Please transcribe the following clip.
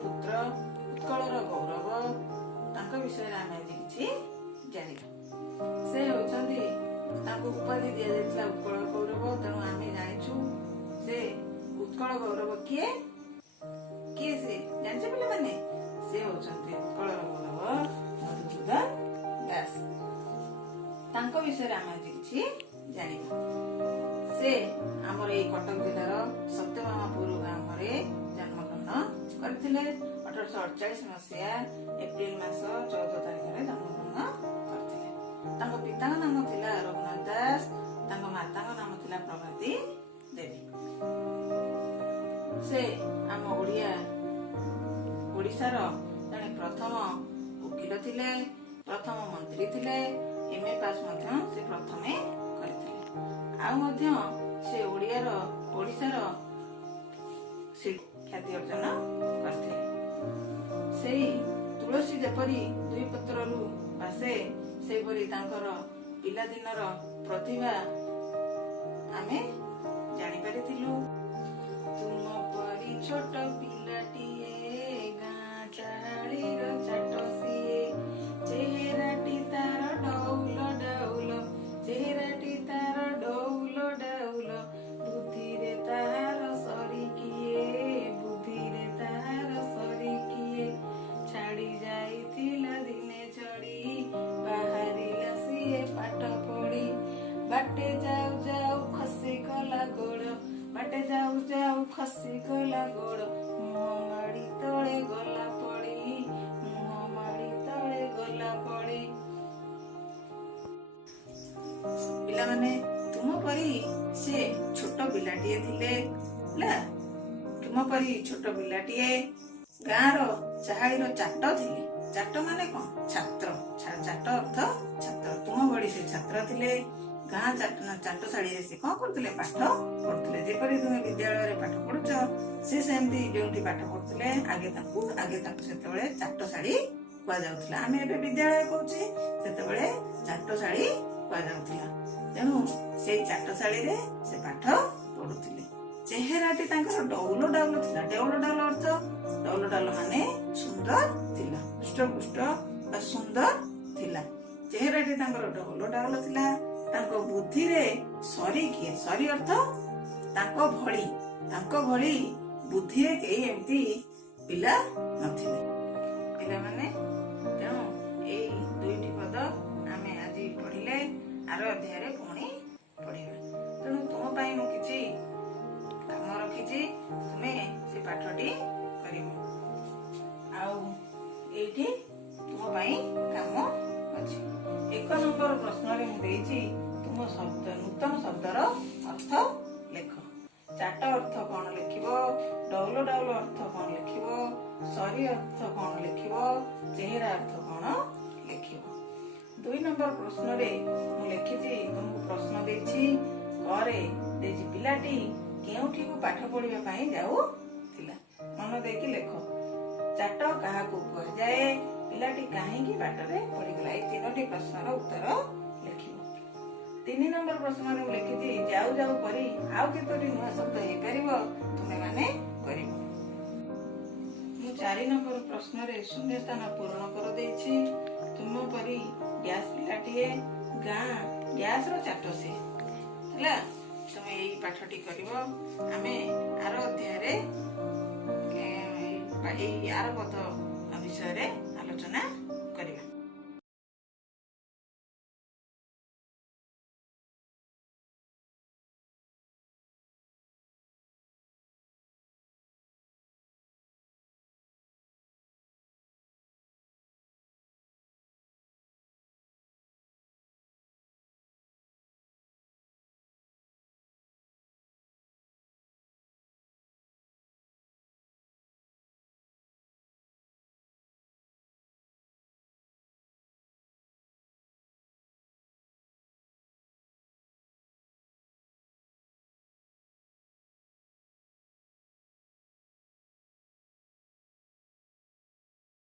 पुत्र उत्कलर गौरव तांको विषय आम आज किसी जानिबा। से होचंदी तांको उपाधि दिया जायतिला उत्कल गौरव। तेणु आम जानिछु से उत्कल गौरव किए किए से जानिछे पिला माने से होचंदी उत्कल गौरव मधुसूदन दास। तांको विषय आम आज किसी जानिबा। से आमर ए कटक जिलार सत्यभामापुर गाँव में जन्मग्रहण करथिले। 1848 मसीहा एप्रिल मास 14 तारिख में जन्मग्रहण करथिले। तांको पिता नाम थिला रघुनाथ दास, तांको माता नाम थिला प्रभाती देवी। से आम ओडिशार जने प्रथम वकील थिले, प्रथम मंत्री थिले। एमए पास मध्य से प्रथमे करथिले। आ मध्य से ओडिशार ख्याति अर्जन करते। तुलसी जेपरी दुई पत्रु बासे सेपरी तांकर पिलादिनर प्रतिभा आमे जानी पारिथिलु। तुम परी छोट पिलाटिए गाँ चालीर चाट सिए, चेहराटी तार डौल डौल, चेहराटी तार डौल डौल, बुद्धिरे तार सरी किए, बुद्धिरे तार सरी किए, छाड़ी जाइथिला दिने चढ़ी, बाहरिला सिए पाठ पढ़ी, बाटे जाऊ जाऊ खसी गला गोड़, बाटे जाऊ जाऊ खसी गला गोड़, मुह माड़ी तले गला पड़ी, मुह माड़ी तले गला पड़ी। पिला माने तुम परी से छोट पिलाटिए थिले ला। तुम परी छोट पिलाटिए गाँव चाहाड़ीर चाट थिले। चाट माने कौन? छात्र। चाट अर्थ छात्र। तुम बड़ी से छात्र थिले। गाँ चाटशाड़ी से कौन करथिले? पाठ पढ़ुथिले। जेपरि तुमे विद्यालय रे पाठ पढ़ुछ से सेमती जोंठी पाठ पढ़ुथिले आगे तांकु सेतेबेले चाटशाड़ी कुआ जाउथिला। आमे एबे विद्यालय कहूची, सेतेबेले चाटशाड़ी कुआ जाउथिला। तेणु से चाटशाड़ी रे से पाठ पढ़ुथिले। चेहराटी तांकर डौल डौल थिला। डौल डौल अर्थ डौल डौल माने सुंदर थिला, हृष्टपुष्ट बा सुंदर थिला। चेहराटी तांकर डौल डौल थिला। तांको बुद्धि रे सरी किए, सरी अर्थ तांको भली बुद्धि रे केही एमती पिला नथिले। पिला माने तेणु एई दुईटी पद आमे आज पढ़िले। आर अध्याय रे पुणी पढ़िबा। तेणु तुम पाई मु किछि काम रखिछि, तुमे से पाठटी करिवो। आउ एठी तुम पाई काम अछि। 1 नंबर प्रश्न रे मु देइछि तुम शब्द नूतन शब्दर अर्थ लेख। चाट अर्थ कौन लिखिबो, डौल डौल अर्थ कौन लिखिबो, सरी अर्थ कौन लिखिबो, चेहरा अर्थ कौन लिखिबो। 2 नंबर प्रश्न रे मु लिखिछि तुमको प्रश्न देछि करे देछि पिलाटी केउठी को पाठ पढ़िबा पई जाउथिला। मन देकी लेख। चाट काहाकू कुआ जाए, पिलाटी काहेकि बाटरे पड़ीगला। ए 3टी प्रश्नर उत्तर लिखिबो। 3 नंबर प्रश्न रे लिखिछि जाऊ जाऊ परी आउ केतोटी नुआ शब्द हे परिबो तुमे माने करिवो। मु 4 नंबर प्रश्न रे शून्य स्थान पूर्ण कर देछि। तुम परी गैस पिलाटिए गाँ गैस रो चाट से हला। तुमे एई पाठटी करिवो। आमे आर अध्याय रे आर पद विषय रे आलोचना